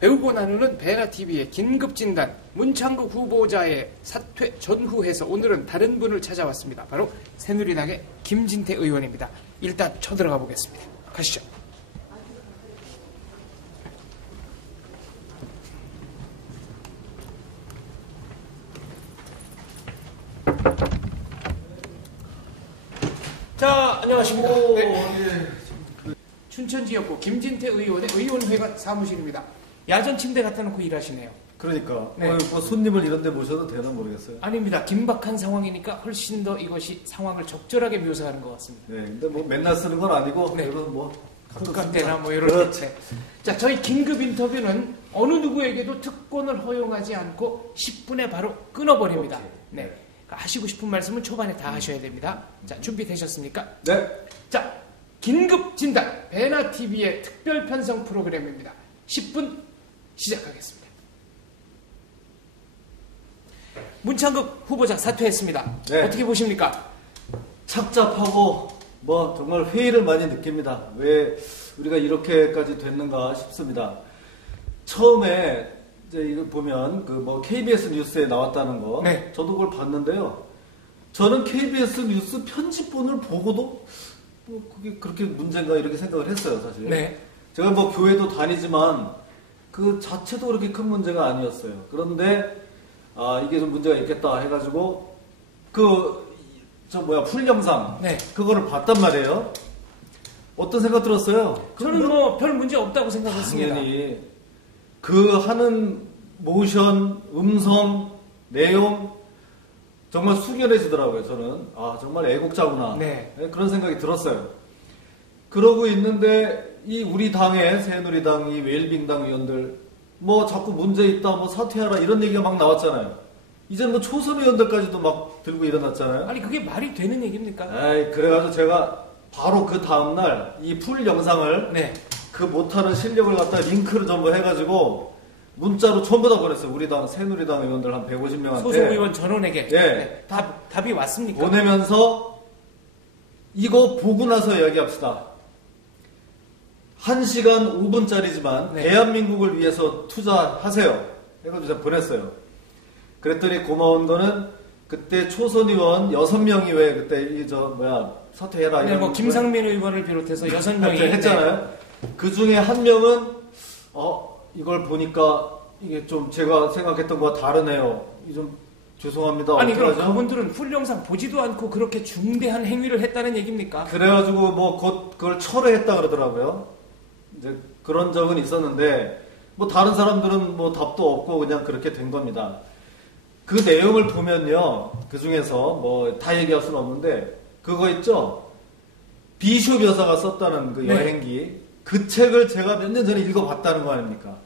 배우고 나누는 베라TV의 긴급진단 문창국 후보자의 사퇴 전후해서 오늘은 다른 분을 찾아왔습니다. 바로 새누리당의 김진태 의원입니다. 일단 쳐들어가 보겠습니다. 가시죠. 자, 안녕하십니까. 네. 춘천 지역구 김진태 의원의 의원회관 사무실입니다. 야전 침대 갖다 놓고 일하시네요. 그러니까 네. 어, 뭐 손님을 이런 데 모셔도 되나 모르겠어요. 아닙니다. 긴박한 상황이니까 훨씬 더 이것이 상황을 적절하게 묘사하는 것 같습니다. 네, 근데 뭐 맨날 쓰는 건 아니고 네. 이런 뭐 국감 때나 뭐 이런 그렇지. 때. 자, 저희 긴급 인터뷰는 어느 누구에게도 특권을 허용하지 않고 10분에 바로 끊어버립니다. 오케이. 네. 그러니까 하시고 싶은 말씀은 초반에 다 하셔야 됩니다. 자, 준비되셨습니까? 네, 자, 긴급 진단 베나 TV의 특별 편성 프로그램입니다. 10분 시작하겠습니다. 문창극 후보자 사퇴했습니다. 네. 어떻게 보십니까? 착잡하고 뭐 정말 회의를 많이 느낍니다. 왜 우리가 이렇게까지 됐는가 싶습니다. 처음에 이제 이거 보면 그 뭐 KBS 뉴스에 나왔다는 거, 네. 저도 그걸 봤는데요. 저는 KBS 뉴스 편집본을 보고도 뭐 그게 그렇게 문제인가 이렇게 생각을 했어요, 사실. 네. 제가 뭐 교회도 다니지만 그 자체도 그렇게 큰 문제가 아니었어요. 그런데 아 이게 좀 문제가 있겠다 해가지고 그 저 뭐야 풀 영상 네. 그거를 봤단 말이에요. 어떤 생각 들었어요? 저는 뭐 별 문제 없다고 생각했습니다. 당연히 그 하는 모션, 음성, 내용 정말 숙연해지더라고요. 저는 아 정말 애국자구나 네. 그런 생각이 들었어요. 그러고 있는데 이 우리 당의 새누리당, 이 웰빙당 의원들 뭐 자꾸 문제 있다, 뭐 사퇴하라 이런 얘기가 막 나왔잖아요. 이제 뭐 초선 의원들까지도 막 들고 일어났잖아요. 아니 그게 말이 되는 얘기입니까? 에이, 그래가지고 제가 바로 그 다음날 이 풀 영상을 네. 그 못하는 실력을 갖다 링크를 전부 해가지고 문자로 전부 다 보냈어요. 우리 당 새누리당 의원들 한 150명한테 소속 의원 전원에게 네. 답 답이 왔습니까? 보내면서 이거 보고 나서 이야기합시다. 1시간 5분짜리지만 네. 대한민국을 위해서 투자하세요. 해가지고 제가 보냈어요. 그랬더니 고마운 거는 그때 초선 의원 6명이 왜 그때 이 저 뭐야 사퇴해라 네, 뭐거 김상민 의원을 비롯해서 여섯 명이 하여튼 했잖아요. 그 중에 한 명은 어 이걸 보니까 이게 좀 제가 생각했던 거와 다르네요. 이좀 죄송합니다. 아니 그럼? 그분들은 풀 영상 보지도 않고 그렇게 중대한 행위를 했다는 얘기입니까? 그래가지고 뭐 곧 그걸 철회했다 그러더라고요. 이제 그런 적은 있었는데 뭐 다른 사람들은 뭐 답도 없고 그냥 그렇게 된 겁니다. 그 내용을 보면요. 그 중에서 뭐 다 얘기할 수는 없는데 그거 있죠. 비숍 여사가 썼다는 그 네. 여행기 그 책을 제가 몇 년 전에 읽어봤다는 거 아닙니까?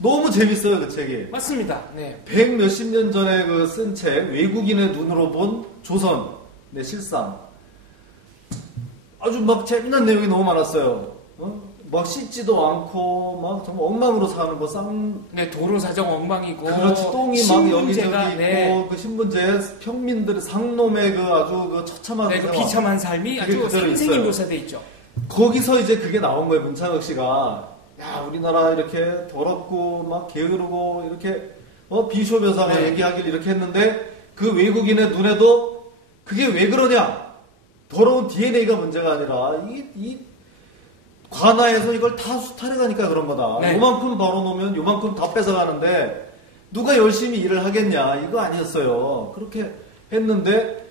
너무 재밌어요 그 책이. 맞습니다. 네. 백 몇십 년 전에 그 쓴 책 외국인의 눈으로 본 조선 내 실상 아주 막 재미난 내용이 너무 많았어요. 어? 막 씻지도 않고 막 정말 엉망으로 사는 뭐쌍 네, 도로 사정 엉망이고 그렇지 똥이 막 여기저기 신문제가, 있고 네, 그 신분제 평민들의 상놈의 그 아주 그 처참한 네, 그. 비참한 삶이 아주 생생히. 묘사돼 있죠. 거기서 이제 그게 나온 거예요 문창혁 씨가 야 우리나라 이렇게 더럽고 막 게으르고 이렇게 어 여사가 네. 얘기하길 이렇게 했는데 그 외국인의 눈에도 그게 왜 그러냐 더러운 DNA가 문제가 아니라 이, 이 관아에서 이걸 다 수탈해가니까 그런 거다 네. 요만큼 벌어놓으면 요만큼 다 뺏어가는데 누가 열심히 일을 하겠냐 이거 아니었어요 그렇게 했는데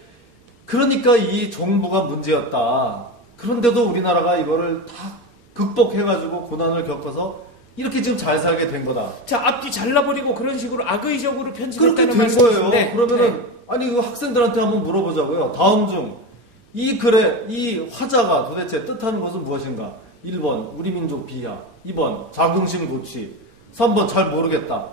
그러니까 이 정부가 문제였다. 그런데도 우리나라가 이거를 다 극복해가지고 고난을 겪어서 이렇게 지금 잘 살게 된 거다. 자, 앞뒤 잘라버리고 그런 식으로 악의적으로 편집했다는 된 말씀이신데 거예요. 그러면은 네. 아니 그 학생들한테 한번 물어보자고요. 다음 중 이 글의 이 화자가 도대체 뜻하는 것은 무엇인가? 1번 우리 민족 비하, 2번 자긍심 고취, 3번 잘 모르겠다.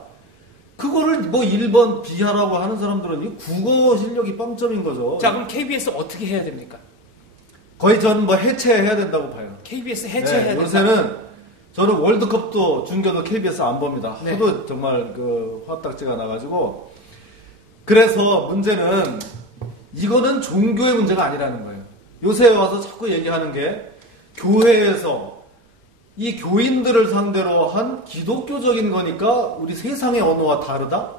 그거를 뭐 1번 비하라고 하는 사람들은 이 국어 실력이 빵점인 거죠. 자, 그럼 KBS 어떻게 해야 됩니까? 거의 저는 뭐 해체해야 된다고 봐요. KBS 해체해야 네, 된다. 요새는 저는 월드컵도 중계도 KBS 안 봅니다. 네. 하도 정말 그 화딱지가 나가지고 그래서 문제는 이거는 종교의 문제가 아니라는 거예요. 요새 와서 자꾸 얘기하는 게 교회에서 이 교인들을 상대로 한 기독교적인 거니까 우리 세상의 언어와 다르다?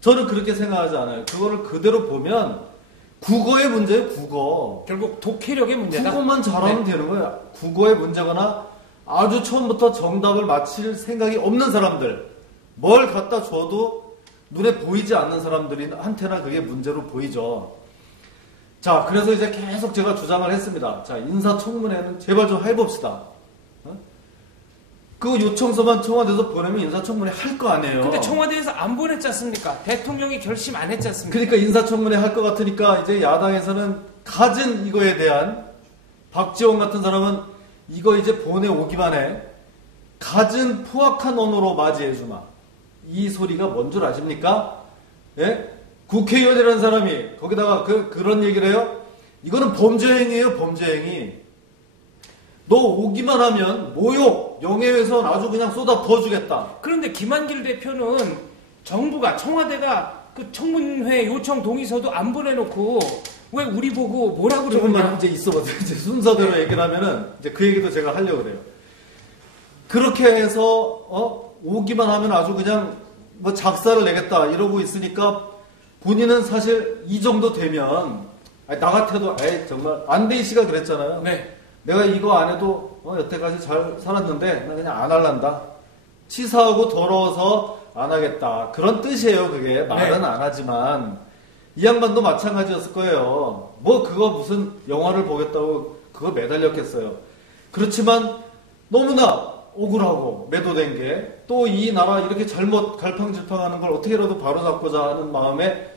저는 그렇게 생각하지 않아요. 그거를 그대로 보면 국어의 문제예요, 국어. 결국 독해력의 문제다. 국어만 잘하면 네. 되는 거야. 국어의 문제거나 아주 처음부터 정답을 맞힐 생각이 없는 사람들, 뭘 갖다 줘도 눈에 보이지 않는 사람들한테나 그게 문제로 보이죠. 자, 그래서 이제 계속 제가 주장을 했습니다. 자, 인사청문회는 제발 좀 해봅시다. 어? 그 요청서만 청와대에서 보내면 인사청문회 할 거 아니에요. 근데 청와대에서 안 보냈지 않습니까? 대통령이 결심 안 했지 않습니까? 그러니까 인사청문회 할 것 같으니까 이제 야당에서는 가진 이거에 대한 박지원 같은 사람은 이거 이제 보내오기만 해. 가진 포악한 언어로 맞이해주마. 이 소리가 뭔 줄 아십니까? 예? 국회의원이라는 사람이 거기다가 그, 그런 얘기를 해요? 이거는 범죄행위예요, 범죄행위. 너 오기만 하면 모욕, 영해훼손 아주 그냥 쏟아 부어주겠다. 그런데 김한길 대표는 정부가 청와대가 그 청문회 요청 동의서도 안 보내놓고 왜 우리 보고 뭐라고 조금만 그러냐? 이제 있어보세요. 이제 순서대로 얘기를 하면은 이제 그 얘기도 제가 하려고 그래요. 그렇게 해서 어 오기만 하면 아주 그냥 뭐 작사를 내겠다 이러고 있으니까 본인은 사실 이 정도 되면 아니, 나 같아도 아예 정말 안대희 씨가 그랬잖아요. 네. 내가 이거 안 해도 어, 여태까지 잘 살았는데 나 그냥 안 할란다. 치사하고 더러워서 안 하겠다. 그런 뜻이에요. 그게 말은 네. 안 하지만 이 양반도 마찬가지였을 거예요. 뭐 그거 무슨 영화를 보겠다고 그거 매달렸겠어요. 그렇지만 너무나 억울하고 매도된 게 또 이 나라 이렇게 잘못 갈팡질팡하는 걸 어떻게라도 바로잡고자 하는 마음에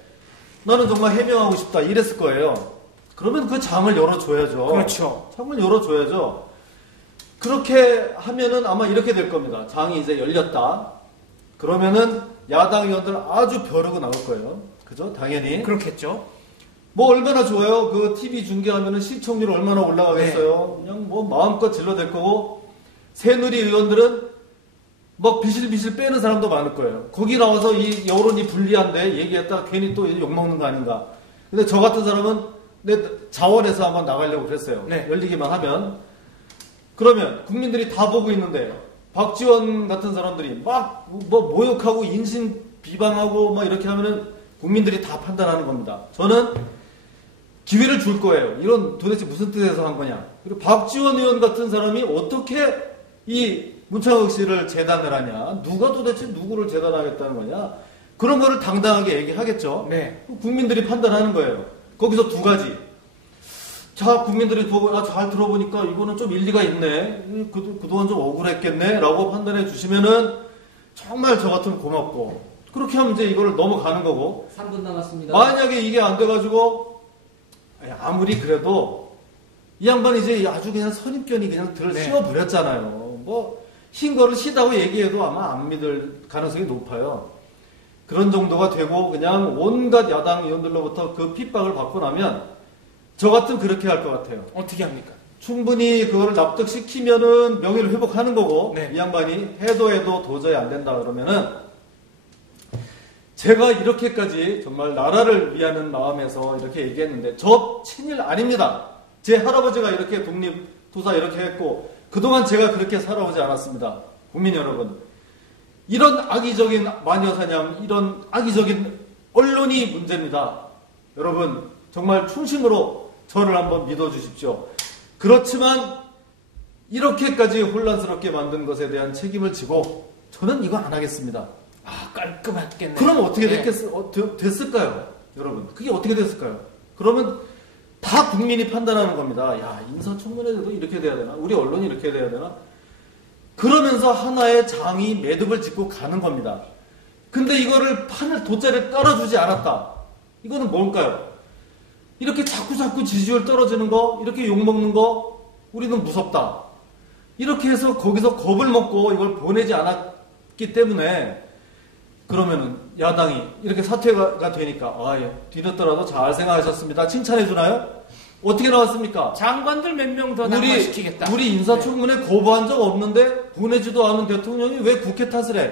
나는 정말 해명하고 싶다 이랬을 거예요. 그러면 그 장을 열어줘야죠. 그렇죠. 창문 열어줘야죠. 그렇게 하면은 아마 이렇게 될 겁니다. 장이 이제 열렸다. 그러면은 야당 의원들 아주 벼르고 나올 거예요. 그죠? 당연히. 그렇겠죠. 뭐 얼마나 좋아요. 그 TV 중계하면은 시청률 얼마나 올라가겠어요. 그냥 뭐 마음껏 질러댈 거고 새누리 의원들은 막 비실비실 빼는 사람도 많을 거예요. 거기 나와서 이 여론이 불리한데 얘기했다 괜히 또 욕먹는 거 아닌가. 근데 저 같은 사람은 내 자원에서 한번 나가려고 그랬어요. 네. 열리기만 하면. 그러면 국민들이 다 보고 있는데 박지원 같은 사람들이 막 뭐 모욕하고 인신 비방하고 막 이렇게 하면은 국민들이 다 판단하는 겁니다. 저는 기회를 줄 거예요. 이런 도대체 무슨 뜻에서 한 거냐. 그리고 박지원 의원 같은 사람이 어떻게 이 문창욱 씨를 재단을 하냐. 누가 도대체 누구를 재단하겠다는 거냐. 그런 거를 당당하게 얘기하겠죠. 네. 국민들이 판단하는 거예요. 거기서 두 가지. 자, 국민들이 보고, 아, 잘 들어보니까 이거는 좀 일리가 있네. 음, 그, 그동안 좀 억울했겠네. 라고 판단해 주시면은 정말 저 같으면 고맙고. 그렇게 하면 이제 이거를 넘어가는 거고. 3분 남았습니다. 만약에 이게 안 돼가지고 아니, 아무리 그래도 이 양반이 이제 아주 그냥 선입견이 그냥 들 네. 씌워버렸잖아요. 뭐 흰 거를 시다고 얘기해도 아마 안 믿을 가능성이 높아요. 그런 정도가 되고 그냥 온갖 야당 의원들로부터 그 핍박을 받고 나면 저 같으면 그렇게 할 것 같아요. 어떻게 합니까? 충분히 그거를 납득시키면은 명예를 회복하는 거고 네. 이 양반이 해도 해도 도저히 안 된다 그러면은 제가 이렇게까지 정말 나라를 위하는 마음에서 이렇게 얘기했는데 저 친일 아닙니다. 제 할아버지가 이렇게 독립 투사 이렇게 했고 그동안 제가 그렇게 살아오지 않았습니다. 국민 여러분. 이런 악의적인 마녀사냥, 이런 악의적인 언론이 문제입니다. 여러분, 정말 충심으로 저를 한번 믿어주십시오. 그렇지만, 이렇게까지 혼란스럽게 만든 것에 대한 책임을 지고, 저는 이거 안 하겠습니다. 아 깔끔했겠네. 그럼 어떻게 네. 됐겠, 어, 되- 됐을까요? 여러분, 그게 어떻게 됐을까요? 그러면 다 국민이 판단하는 겁니다. 야, 인사청문회도 이렇게 돼야 되나? 우리 언론이 이렇게 돼야 되나? 그러면서 하나의 장이 매듭을 짓고 가는 겁니다. 근데 이거를 판을 돗자리에 깔아주지 않았다. 이거는 뭘까요? 이렇게 자꾸 자꾸 지지율 떨어지는 거, 이렇게 욕먹는 거, 우리는 무섭다. 이렇게 해서 거기서 겁을 먹고 이걸 보내지 않았기 때문에 그러면은 야당이 이렇게 사퇴가 되니까 아 예, 뒤늦더라도 잘 생각하셨습니다. 칭찬해 주나요? 어떻게 나왔습니까? 장관들 몇 명 더 낙마시키겠다. 우리 인사청문회 거부한 적 없는데 보내지도 않은 대통령이 왜 국회 탓을 해?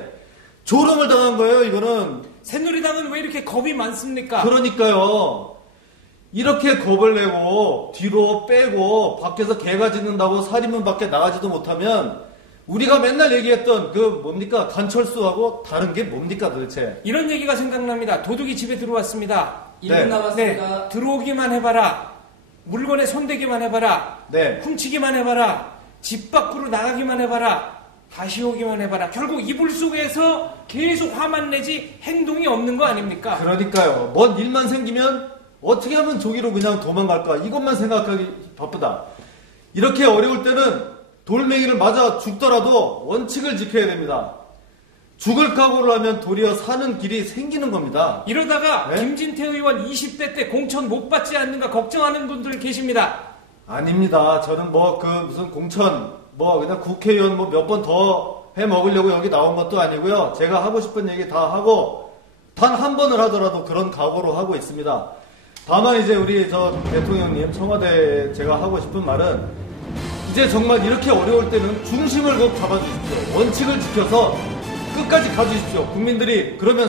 조롱을 당한 거예요. 이거는 새누리당은 왜 이렇게 겁이 많습니까? 그러니까요. 이렇게 겁을 내고 뒤로 빼고 밖에서 개가 짖는다고 살인문 밖에 나가지도 못하면 우리가 맨날 얘기했던 그 뭡니까 간철수하고 다른 게 뭡니까 도대체? 이런 얘기가 생각납니다. 도둑이 집에 들어왔습니다. 1분 네. 남았습니다. 네, 들어오기만 해봐라. 물건에 손대기만 해봐라. 네. 훔치기만 해봐라. 집 밖으로 나가기만 해봐라. 다시 오기만 해봐라. 결국 이불 속에서 계속 화만 내지 행동이 없는 거 아닙니까? 그러니까요. 뭔 일만 생기면 어떻게 하면 저기로 그냥 도망갈까? 이것만 생각하기 바쁘다. 이렇게 어려울 때는 돌멩이를 맞아 죽더라도 원칙을 지켜야 됩니다. 죽을 각오를 하면 도리어 사는 길이 생기는 겁니다. 이러다가 네? 김진태 의원 20대 때 공천 못 받지 않는가 걱정하는 분들 계십니다. 아닙니다. 저는 뭐 그 무슨 공천 뭐 그냥 국회의원 뭐 몇 번 더 해 먹으려고 여기 나온 것도 아니고요. 제가 하고 싶은 얘기 다 하고 단 한 번을 하더라도 그런 각오로 하고 있습니다. 다만 이제 우리 저 대통령님 청와대 제가 하고 싶은 말은 이제 정말 이렇게 어려울 때는 중심을 꼭 잡아주십시오. 원칙을 지켜서 끝까지 가주십시오. 국민들이 그러면